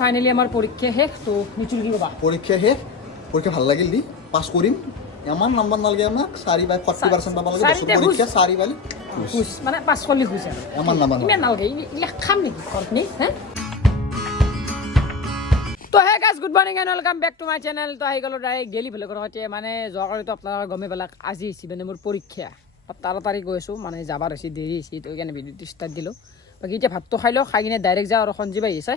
Finally আমাৰ পৰীক্ষা শেষ তো নিচুল কি বাবা পৰীক্ষা শেষ পৰীক্ষা ভাল লাগিল দি পাস কৰিম এমান নাম্বাৰ নালাগে আমাক 40% পাব লাগে দশ পৰীক্ষা 4 বালি খুশ মানে পাস কৰলে খুশ আৰ এমান নাম্বাৰ ইমান নালাগে ইলা খাম নেকি করনি হ্যাঁ তো hey guys good morning and welcome back to my channel তো আহি গলো ডাইরেক্ট ডেইলি ভ্লগ হতে মানে যোৱাকালি তো আপনাৰা গমে পেলাক আজি মানে মোৰ পৰীক্ষা তাড়াতাড়ি গৈছো মানে যাবাৰ আছে দেৰি আছে তো এখানে ভিডিওটো স্টাৰ্ট দিলো বাকি এতিয়া ভাতটো খাইলো খাই কিনে ডাইৰেক্ট যাও আৰু সঞ্জীৱ আহিছে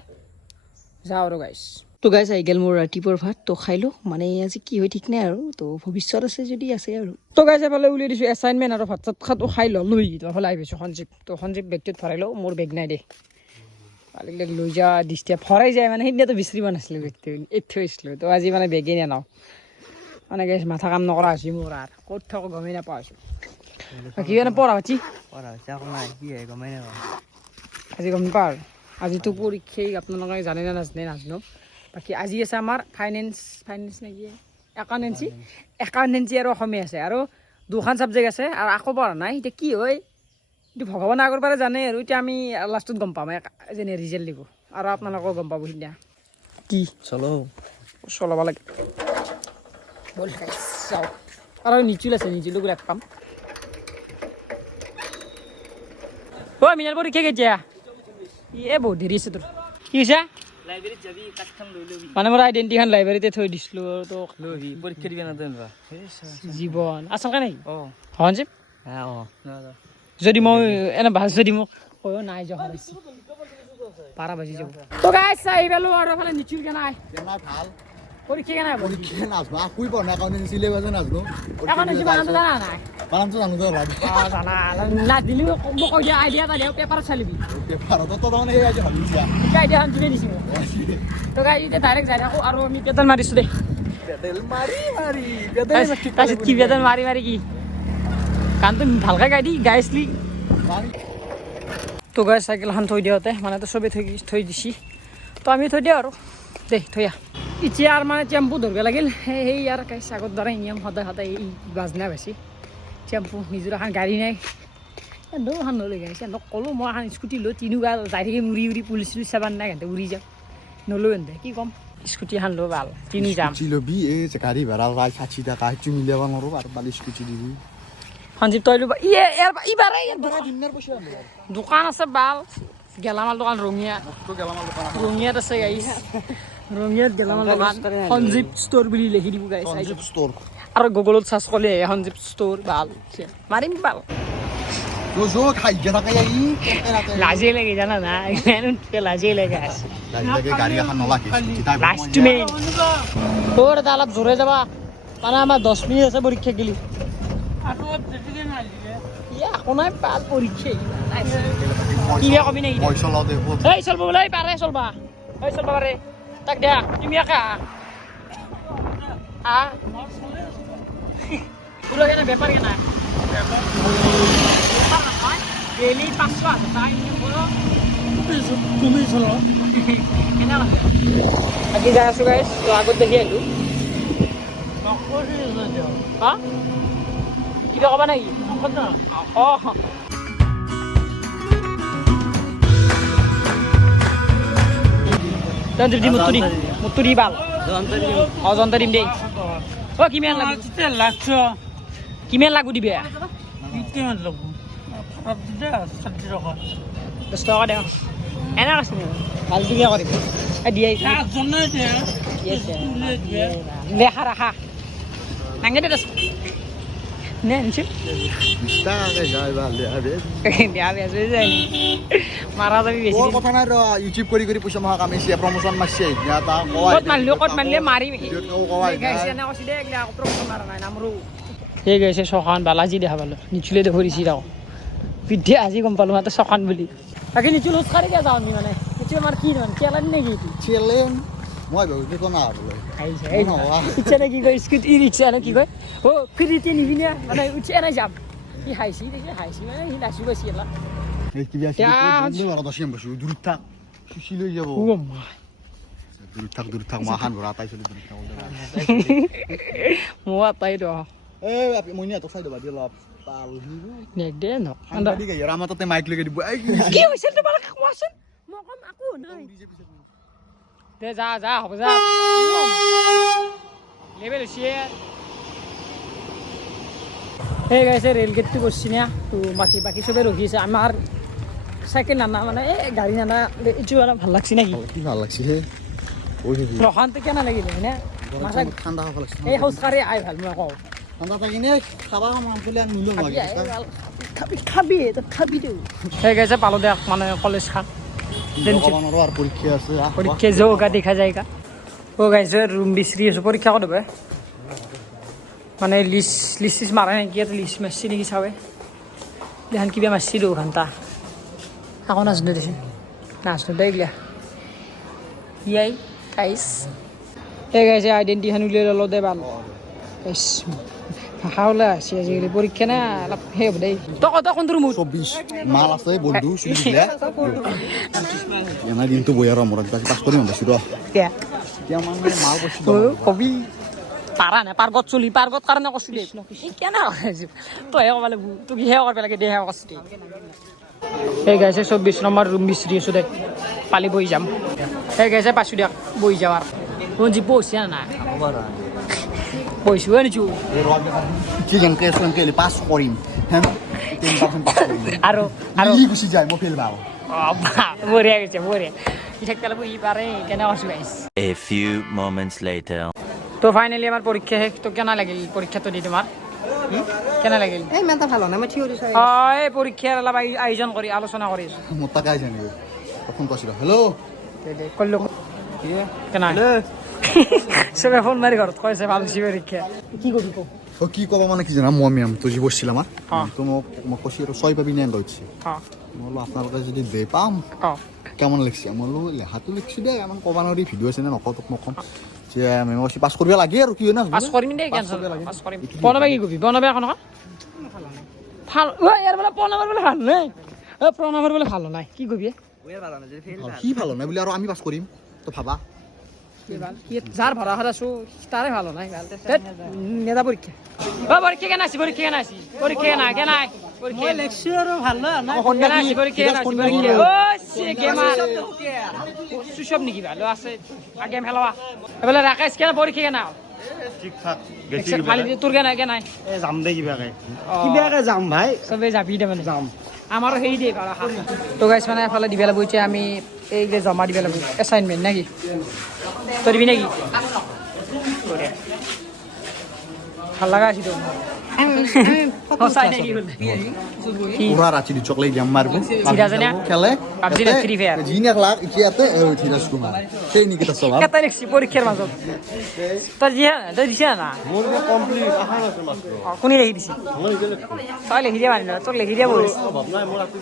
যাও আৰু গাইস তো গাইস আহি গেল মোৰ ৰাতিপুৱাৰ ভাত তো খাইলো মানে আজি কি হয় ঠিক নাই আৰু তো ভৱিষ্যত আছে যদি আছে আৰু তো গাইস এফালে উলিয়াই দিছো এছাইনমেন্ট আৰু ভাত চাত খাতো খাই ললো তো এফালে আহিছো সঞ্জীৱ তো সঞ্জীৱ বেগটোত ভৰাইলো মোৰ বেগ নাই দে পালিলে লৈ যা দিষ্টে ভৰাই যায় মানে সেইদিনা তো বিচাৰিব নাছিলো বেগটো এৰি থৈছিলো তো আজি মানে বেগেই নানাও মানে গাইস মাথা কাম নকৰা হৈছে মোৰ আৰু ক'ত থাকো গমেই নাপাওঁ আছো কি মানে পঢ়া পাতি গমেই নাপাওঁ আজি গম নাপাওঁ আৰু আজিতো পৰীক্ষাই আপোনালোকে জানে নে নাজানে নাজানো বাকী আজি আছে আমাৰ ফাইনেন্স নেকি একাউণ্টেঞ্চি আৰু অসমীয়া আছে আৰু দুখন ছাবজেক্ট আছে আৰু আকৌ পঢ়া নাই এতিয়া কি হয় এইটো ভগৱানে আগৰ পৰা জানে আৰু এতিয়া আমি লাষ্টত গম পাম যেনে ৰিজাল্ট দিব আৰু আপোনালোকেও গম পাব সিদিনা কি চলাব লাগে বল চাওঁ আৰু নিচুল আছে নিচুলক লগ পাম অ মিনাৰ পৰীক্ষা কেতিয়া বহুত দেৰি আছে তোৰ কি হৈছে লাইব্ৰেৰীত যাবি কাঠখন লৈ ল'বি মানে মোৰ আইডেণ্টিখন লাইব্ৰেৰীতে থৈ দিছিলোঁ আৰু তোক ল'বি পৰীক্ষা দিবি না তই জীৱন আচলকে নেকি অঁ সঞ্জীৱ অঁ যদি মই এনে বাছ যদি মোক কৈ নাই যোৱা পাৰা বাজি যাব তো গাইছ আহি পালোঁ আৰু এফালে নিচুল কেনাই ভাল পৰীক্ষা কেনাই পৰীক্ষা নাজনো akuই পঢ়া একাউণ্টেঞ্চি চিলেবাছ নাজনো একাউণ্টেঞ্চি বানানটো জানা নাই বানানটো জানো তো জানা নাজিলেও মোক কৈ দিয়া আইডিয়া এটা দিয়ক পেপাৰত চালিবি পেপাৰত তো তাৰমানে সেই আজি ভাবিছা আইডিয়াখন যোনে দিছোঁ তো গাই এতিয়া ডাইৰেক্ট যাই থাকোঁ আৰু আমি পেডেল মাৰিছোঁ দেই পেডেল মাৰি তাৰপিছত কি পেডেল মাৰি মাৰি কি গানটো ভালকৈ গাই দি গাইছিলি তো গাই চাইকেলখন থৈ দিওঁতে মানে তো চবেই থৈ দিছি তো আমি থৈ দিওঁ আৰু দেই থৈ আহ এতিয়া আৰু মানে টেম্পু ধৰিব লাগিল সেই আৰু গাইছ আগৰ দ্বাৰাই নিয়ম সদায় এই বাজনা বেছি টেম্পু নিজৰ এখন গাড়ী নাই এখন নলৈ গাইছে ক'লোঁ মই এখন স্কুটি লৈ তিনিবাৰ যাই থাকি উৰি পুলিচ চাবাৰ নাই সিহঁতে উৰি যাম নলৈ এনে কি ক'ম স্কুটি এখন লৈ ভাল তিনি যাম ল'বি এই গাড়ী ভাড়া পাই 60 টকা সেইটো মিলাব নোৱাৰো আৰু পালি স্কুটি দিবি সঞ্জীৱ তই ল'বা দোকান আছে বাল গেলামাল দোকান ৰঙিয়াত আছে গাইছ ৰঙিয়াত গেলামাল দোকান সঞ্জীৱ ষ্ট'ৰ বুলি লিখি দিব গাইছ সঞ্জীৱ ষ্ট'ৰ আৰু গুগলত চাৰ্চ কৰিলে সঞ্জীৱ ষ্ট'ৰ ভাল মাৰিম বাল লাজেই লাগে জানা না লাজেই লাগে আছে গাড়ী এখন নলাগে এটা অলপ জোৰে যাবা মানে আমাৰ 10 মিনিট আছে পৰীক্ষা গেলি একো নাই পাল পৰীক্ষা কিবা কবি নেকি এই চলব বোলে পাৰে চলবা পাৰে তাক দিয়া তুমি একা পুরো কেনা ব্যাপার কেনা ডেইলি 500 টাকা ইনকাম করো তুমি চলো কেনা আগে যাই আছো গাইস তো আগত দেখি আইলো হ্যাঁ কিবা কবা নাকি মুতুরি বাল অজন্তা দিম দেই ও কিমান লাগব কিমান লাগব দিবে 10 টাকা দে এনে আছে ভাল দিকে কৰিম দিয়ে লেখা ৰাখা নাঙে দে নে নিছে মাৰা যাবি বেছি কথা নাই ৰ ইউটিউব কৰি পইচা মাহা কামাইছে প্ৰমোচন মাৰছে ক'ত মাৰিলে মাৰিম সেই গৈছে চকান বালাজি দেখা পালোঁ নিচুলে ধৰিছি তাক পিঠে আজি গম পালোঁ সিহঁতে চকান বুলি বাকী নিচুল খোজ কাঢ়িকে যাওঁ আমি মানে সেইটো আমাৰ কি নহয় চেলেঞ্জ নেকি চেলেঞ্জ মই ভাবিছোঁ না ইচ্ছা নে কি কয় স্কুটি ই ৰিক্সা নে কি কয় ফ্ৰীতে নিবি নে মানে উঠি এনে যাম সি হাইছি মানে সি নাচি গৈছি এলা দূৰত থাক চুচি লৈ যাব দূৰত থাক মাহান ভৰা পাইছিলোঁ মই পাই ৰ মই নি চাই দেবা দিয়ে অলপ নেক দে ন আমাৰ তাতে মাইক লগাই দিব কি হৈছিল তোমাৰ কোৱাচোন মই কম আকৌ নাই দে যা যা হ'ব যা লেভেল হৈছে সেই গাইছে ৰেল গেটটো করছি না তো বাকি সবে রকি আছে আমার সাইকেল নানা মানে গাড়ি নানা এইটো আর ভাল লাগছে নাকি কি ভাল লাগছে হে ওই হে রখানতে কেন লাগিল না মাথা ঠান্ডা হওয়া লাগছে এই হাউসকারে আই ভাল মই কও ঠান্ডা থাকি নে খাবা মানলে আর নিলো লাগে খাবি তো সেই গাইছে পালো দেখ মানে কলেজ খা ভগবানেরও আর পরীক্ষা আছে পরীক্ষা যোগা দেখা যায় কা ও গাইছে রুম বিশ্রি আছে পরীক্ষা কত দেবে মানে লিস্ট মারা নাকি এটা লিস্ট মারছি নাকি চাবে দেখান কিবা মারছি দো ঘন্টা এখন নাচনো দেচোন নাচনো দে এগলা ইয়াই গাইছ এই গাইছে আইডেন্টিটি উলিয়াই ললো দে ভাল গাইছ ভাষা ওলাই আছে আজিকালি পরীক্ষা না অলপ সেই হ'ব দেই তই কোনটো ৰুমত 24 মাল আছে বন্ধু শুনিছিলা এনা দিনটো বয়াৰ আমৰত পাছ কৰি আনিছো ৰ এতিয়া এতিয়া মানে মাল বস্তু কবি পাৰা নাই পাৰ্গত চলি পাৰ্গত কাৰণে কৈছোঁ দেই কেনে তইহে ক'ব লাগিব তোক ইহে কৰিব লাগে দেহে কৈছোঁ দেই সেই গাইছে 24 নম্বৰ ৰুম বিচাৰি আছোঁ দে পালি বহি যাম সেই গাইছে পাইছোঁ দিয়ক বহি যাওঁ আৰু যি বহিছে নাই বহিছোঁ আনিছোঁ কি যেনকে এনেকে পাছ কৰিম 10% পাছ কৰিম আৰু ই গুচি যায় মই ফেল পাওঁ বঢ়িয়া গৈছে বঢ়িয়া ই থাকিলে বহি পাৰে কেনে কৈছোঁ গাইছ A few moments later. তো ফাইনেলি আমার পরীক্ষা শেষ তো কেনা লাগিল পরীক্ষাটো দি তোমার কেনা লাগিল এই ইমান এটা ভাল নাই মই থিয়ৰি চাই এই পৰীক্ষাৰ অলপ আয়োজন কৰি আলোচনা কৰি আছো মোৰ তাকাই জানিব ফোন কৰিছিল হেল্ল' কৰলো কেনা সবে ফোন মাৰি ঘৰত কৈছে ভাল হৈছে পরীক্ষা কি করবি কো ও কি ক'ব মানে কি জানা মই মেম তো যি বসছিল আমাৰ তো মই কৈছি আৰু 6 পাবি নে গৈছে মই বোলো আপোনালোকে যদি দে পাম কেমন লিখছে মই বোলো লেখাটো লিখছি দে আমাৰ ক'ব নোৱাৰি ভিডিঅ' আছে নে নকওঁ তোক নকম যে আমি মই পাছ কৰিব লাগে আৰু কি হয় না পাছ কৰিম দেই কেনচেল পাছ কৰিম বনাবে কি কবি বনাবে এখন ভাল ও ইয়াৰ বলে প্ৰণামৰ বলে ভাল নাই ও প্ৰণামৰ বলে ভাল নাই কি কবি কি ভাল নাই বুলি আৰু আমি পাছ কৰিম তো ভাবা যার ভরা হাত আছো তারে ভালো নাই নেতা পরীক্ষা পরীক্ষা কেন আসি পরীক্ষা কেন আসি পরীক্ষা কেন কেন পরীক্ষা লেকচার ভালো না পরীক্ষা কেন আসি পরীক্ষা ও সে গেমার সুসব নাকি ভালো আছে গেম খেলোয়া এবেলে রাকেশ কেন পরীক্ষা কেন ঠিকঠাক খালি তোর কেন কেন যাম দে কিবাকে যাম ভাই সবে যাবি দে মানে যাম আমারও সেই দিয়ে তো গাইছ মানে এফালে দিবে লাগব এতিয়া আমি এই যে জমা দিবে লাগব এসাইনমেন্ট নাকি তই দিবি নাকি ভাল লাগা আছে তো সঁচাই নাকি পুৰা ৰাতি দি চকলেট গেম মাৰিব চিৰাজনে খেলে পাবজি না ফ্ৰী ফায়াৰ জি লাখ এতিয়াতে ধীৰাজ কুমাৰ সেই নেকি তাৰ স্বভাৱ কেটা লিখছি পৰীক্ষাৰ মাজত তই দিছে না মোৰ কমপ্লিট আহা আছে মাত্ৰ কোনে লিখি দিছি তই লিখি দিয়া মানে তোক লিখি দিয়া বল অভাৱ নাই মোৰ ৰাতি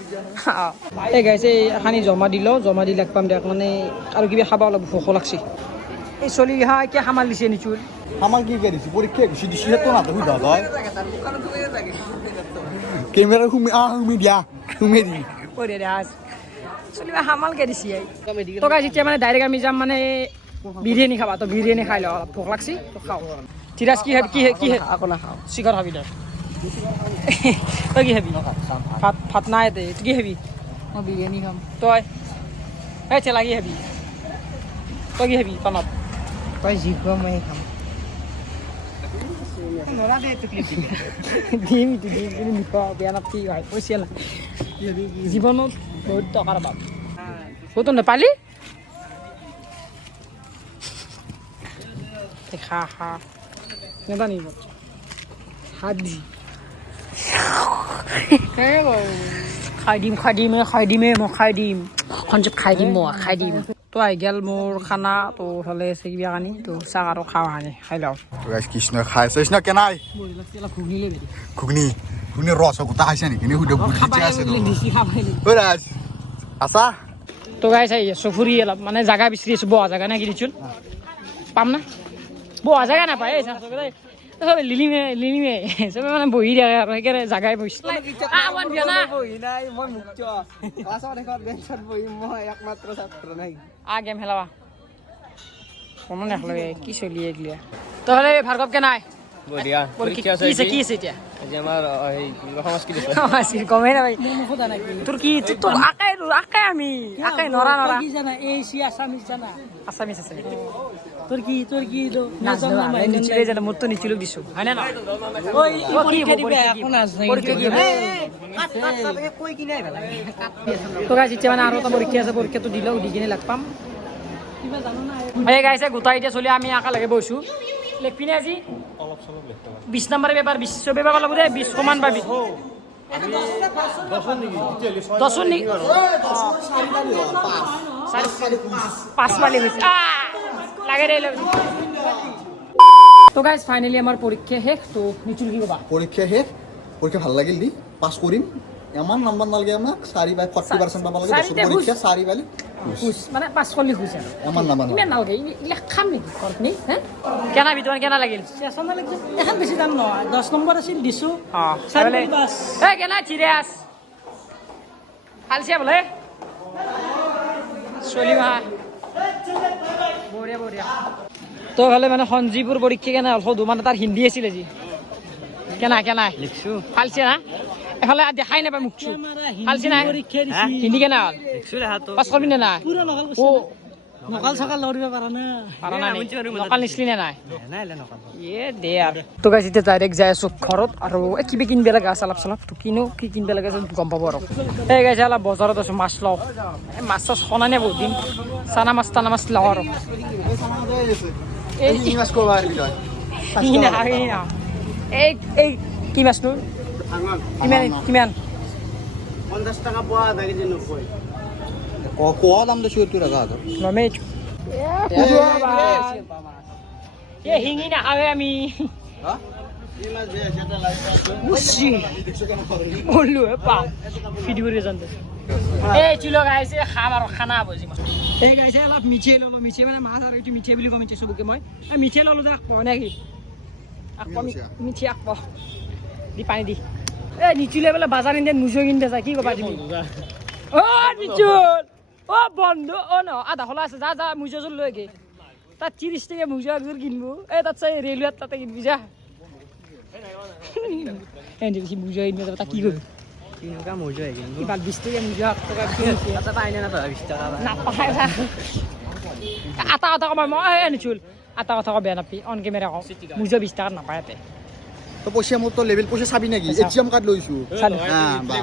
এই গাইছে এখানি জমা দি লাগ পাম দেখ মানে আৰু কিবা খাবা অলপ ভোক লাগছে এই চলি হা এতিয়া সামাল দিছে নিচুল আমাক কি কৰিছে পৰীক্ষা গুচি দিছে তো না তুই দাদা কেমেৰা হুমি দিয়া হুমি দি ওরে রাজ চলি সামাল কে দিছি তো গাইছে এতিয়া মানে ডাইরেক্ট আমি যাম মানে বিরিয়ানি খাবা তো বিরিয়ানি খাই লও অলপ ভোক লাগছি তো খাও তিরাজ কি খাবি কি আকৌ নাখাওঁ শিখর খাবি দে তই কি খাবি ভাত নাই দে তুই কি খাবি মই বিৰিয়ানী খাম তই এই চেলা কি খাবি তই কি খাবি পানত তই যি খোৱা মই খাম দিম কিন্তু নিখোৱা বেয়া নাপাবি ভাই পইচা নাই জীৱনত বহুত টকাৰ অভাৱ ক'তো নেপালি খা নেজানিব হাত দি খাই দিম মই সঞ্জীৱ খাই দিম তো আহি গেল মোৰ খানা তো হ'লে আছে কিবা কানি তো চাহ আৰু খাওঁ আনি খাই লওঁ কৃষ্ণ খাইছে কৃষ্ণ কেনাই ঘুগনি ৰস গোটা খাইছে নেকি নে সুধে বুদ্ধি আছে তো ৰাজ আছা তো গাইছ আহি আছো ফুৰি অলপ মানে জাগা বিচাৰি আছো বহা জাগা নে কি দিছিল পাম না বহা জাগা নাপায় চবে লিলিমে চবে মানে বহি দিয়ে আৰু সেইকাৰণে জাগাই বহিছে গেম খেলাবা কোনো নেখলো কি চলি এগলিয়া তাহলে ভার্গব কে নাই বঢ়িয়া পৰীক্ষা কি আছে এতিয়া আজি আমাৰ এই সংস্কৃতি আছিল গমেই নাপাই তোৰ কি তোৰ আকাই আমি আকাই নৰা কি জানা এই সি আসামিস জানা আছামিছ আছে তোৰ কি তো নাজানো নিচিলে জানো মোৰতো নিচিলো দিছো হয় না ওই কি পৰীক্ষা দিবে এখন আজ পৰীক্ষা কি হ'ব? কই কিনে গেলা তো গাইছ এতিয়া মানে আৰু এটা পৰীক্ষা আছে পৰীক্ষাটো দিলেও দি কিনে লাগ পাম কিবা জানো না এই গাইছে গোটাই এতিয়া চলি আমি আকা লাগে বইছো লেখপিনে আজি 20 নম্বৰৰ পেপাৰ 20 পেপাৰ পাব দে 20 সমান পাবি 10 নেকি 5 পালি হৈছে লাগে দে তো গাইছ ফাইনালি আমাৰ পৰীক্ষা শেষ তো নিচুল কি কবা পৰীক্ষা শেষ পৰীক্ষা ভাল লাগিল দি পাছ কৰিম ইমান নম্বৰ নালাগে আমাক 4/40% পাব লাগে চাৰিটা পৰীক্ষা 4 খুশ মানে 5 চল্লি খুশ আৰু ইমান নম্বৰ ইমান নালাগে ইলা খাম নেকি ঘৰত নি হে কেনা ভিতৰত কেনা লাগিল চেচনা লাগছে এখন বেছি দাম নহয় 10 নম্বৰ আছিল দিছো চাৰিটা বাস এই কেনা চিৰিয়াছ আলচিয়া বোলে চলি মা বঢ়িয়া তো ভালে মানে সঞ্জীৱৰ পৰীক্ষা কেনে হ'ল সদু মানে তাৰ হিন্দী আছিল আজি কেনা লিখছো ফালছে না এফালে দেখাই নাপায় মুখ চুখ ফালছে না পৰীক্ষা দিছি হিন্দী কেনে হ'ল লিখছো দেখাতো পাছ কৰিবি নে নাই পুৰা নকল ও নকল চকাল লৰিব পাৰা না পাৰা নাই নকাল নিচলি নে নাই নাই লে নকল দে আৰু তো গাইছ এতিয়া ডাইৰেক্ট যাই আছো ঘৰত আৰু কিবা কিনিব লাগে আছে অলপ চলপ তো কিনো কি কিনিব লাগে গম পাব আৰু এই গাইছে অলপ বজাৰত আছো মাছ লওঁ এই মাছ চাছ খোৱা নাই বহুত দিন টানা মাছ লওঁ আৰু এই ইনভেষ্ট কৰিব পাৰিবি তই এই কি মাছ তোৰ কিমান 50 টাকা পোৱা আধা কেজি 90 কোৱা দাম দিছো তোৰ আগত নমেট এ হিঙি নাখাৱে আমি বললো পা ভিডিঅ' ৰিজনতে এই চিলো গাইছে খাম আৰু খানা বুজি এই গাইছে অলপ মিঠে ললো মিঠে মানে মাছ আৰু এইটো মিঠে বুলি কম মিঠে চবকে মই মিঠে ললো যে আকব নেকি আকব মিঠে আকব দি পানী দি এই নিচুলে বোলে বাজাৰ ইন্দে নুজো কিনতে যায় কি কবা তুমি অ নিচুল অ বন্ধু অ ন আধা খোলা আছে যা মুজোজোৰ লৈ গে তাত 30 টকা মুজো একযোৰ কিনবো এই তাত চাই ৰেলৱেত তাতে কিনবি যা এনে বেছি মুজো কিনবি তাত কি কৰিবি কিনকা মজা হৈ গেল কিমান 20 টকা মুজো টকা কিনছে আটা পাই না 20 টাকা নাপায় আটা কমাই মই আনিছিল আটা কথা বেয়া নাপি অন কেমেৰা কওঁ মুজো 20 টাকাত নাপায় তে তো পইচা মোৰ তো লেভেল পইচা চাবি নেকি এটিএম কাৰ্ড লৈছো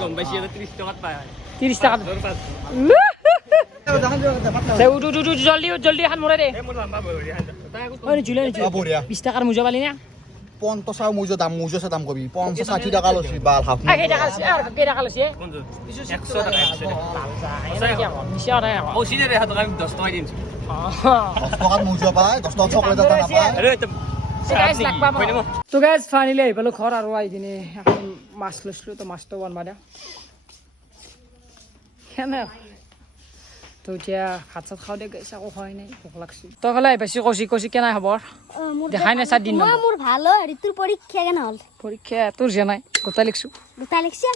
গম পাইছি 30 টাকাত পায় 30 টাকাত উঠু জলদি এখন মৰে দে বঢ়িয়া 20 টাকাৰ মুজো পালি না 50 আৰু মুজো দাম কবি 50-60 টাকা লৈছি বাল হাফ কেই টাকা লৈছে 100 টাকা মিছা রে হাত আমি 10 টাকা দিনছি 10 টাকাত মুজো পায় 10 টাকা চকলেট এটা নাপায় আরে তো তো গাইজ ফাইনেলি আহি পালোঁ ঘৰ আৰু আহি কিনে এখন মাছ লৈছিলোঁ তো মাছটো বনবা দিয়া কেনে তো এতিয়া ভাত চাত খাওঁ দে গাইছ আকৌ খোৱাই নাই ভোক লাগছি তই ক'লে আহি পাইছি কচি কেনে খবৰ দেখাই নাই 4 দিন মান মোৰ ভাল হেৰি তোৰ পৰীক্ষা কেনে হ'ল পৰীক্ষা তোৰ যে নাই গোটাই লিখছোঁ গোটাই লিখছে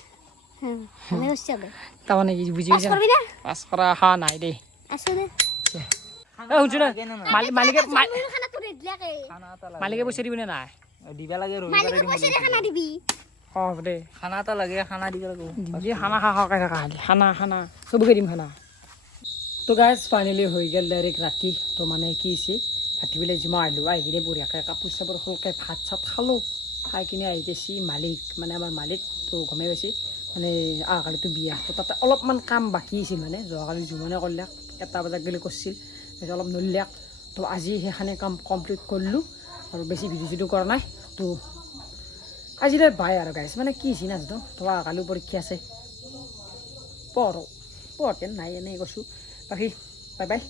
ভালে হৈছে দে তাৰমানে কি বুজি পাছ পাইছা কৰিবি না পাছ কৰা হা নাই দেই আছো দে শুনছো না মালিকে খানা তোৰ নিদিলাকে মালিকে পইচা দিবনে নাই দিবা লাগে মালিকৰ পইচা দে খানা দিবি অঁ দে খানা এটা লাগে খানা দিবা লাগে আজি খানা খাই থকা খানা চবকে দিম খানা তো গাইজ ফাইনেলি হৈ গ'ল ডাইৰেক্ট ৰাতি তো মানে কি হৈছে ৰাতিপুৱাই জিমা আহিলোঁ আহি কিনে বঢ়িয়াকৈ কাপোৰ চাপোৰ সলকৈ ভাত চাত খালোঁ খাই কিনে আহি গৈছি মালিক মানে আমাৰ মালিক তো গমেই পাইছে মানে অহাকালিতো বিয়া তো তাতে অলপমান কাম বাকী আছিল মানে যোৱাকালি জুমনে কৰিলাক 1 বজাত গ'লে কৰিছিল তাৰপিছত অলপ নলিলাক তো আজি সেইখানে কাম কমপ্লিট কৰিলোঁ আৰু বেছি ভিডিঅ' চিডিঅ' কৰা নাই তো আজিলৈ বাই আৰু গাইছ মানে কি হৈছে নাজানো তো অহাকালিও পৰীক্ষা আছে পঢ়তে নাই এনেই কৈছোঁ বাকী বাই বাই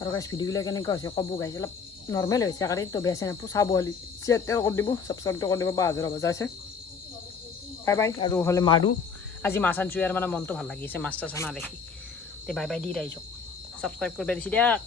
আৰু গাইছ ভিডিঅ'বিলাক কেনেকুৱা হৈছে ক'ব গাইছ অলপ নৰ্মেল হৈছে কাৰণে তো বেয়া চেনেল চাব হ'লে শ্বেয়াৰ কৰি দিব ছাবস্ক্ৰাইবটো কৰি দিব 5000 বজাইছে বাই বাই আৰু হ'লে মাৰো আজি মাছ আনছোঁ ইয়াৰ মানে মনটো ভাল লাগিছে মাছ চাছ অনা দেখি তে বাই বাই দি আহিছোঁ ছাবস্ক্ৰাইব কৰিব দিছে দিয়ক